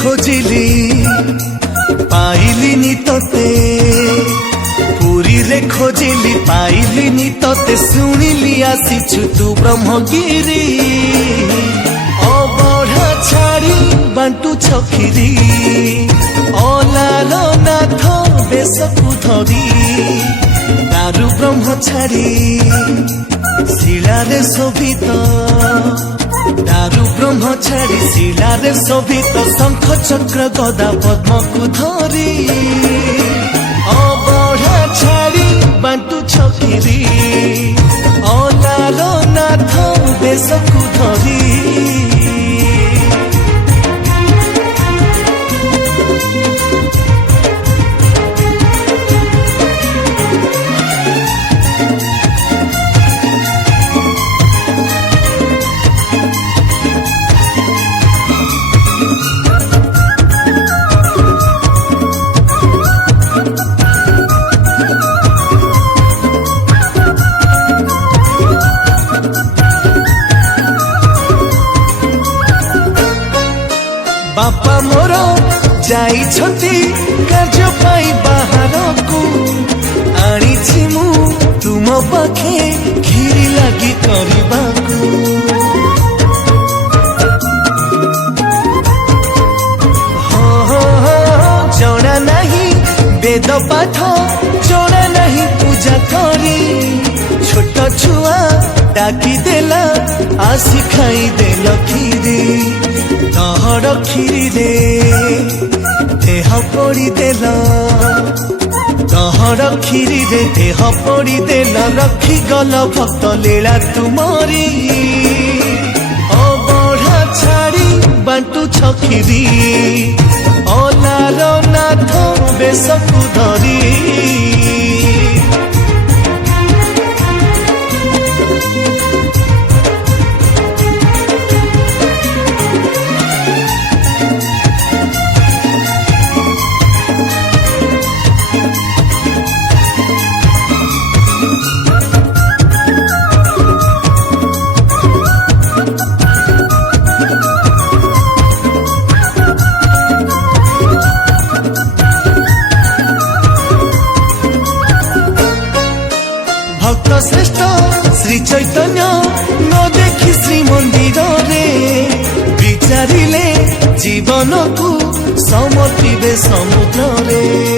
खोजिली पाइलिनी तोते पुरी रे खोजिली पाइलिनी तोते शुणिली आसीछु तू ब्रह्मगिरी अबढ़ा छाड़ी बांटू छखिरी अलालो नाथ बेशकु धरी दारु ब्रह्म छाड़ी शिलारे शोभित दारु ब्रह्म छाड़ी शिलारे शोभित शंख चक्र गदा पद्म को धरी अबढ़ा छाड़ी बांटू छखिरी अलालो नाथ बेशकु धरी बापा मोर जाइछंती कार्य पाई बाहरकू आनिछि मु तुम पाखे खीरी लागी करिबाकू जणा नहीं वेद पाठ जणा नहीं पूजा करी छोट छुआ डाकी देला आसी खाई देल खीरी तहर खीरी रे देह पड़ी देल तहर खीरी रे देह पड़ी देल रखी गल भक्त लीला तुमरी अबढ़ा छाड़ी बांटू छखिरी अलालो नाथ बेशकु धरी भक्त श्रेष्ठ श्री चैतन्य न देखी श्री मंदिर रे विचारिले जीवन को समर्पिबे समुद्र रे।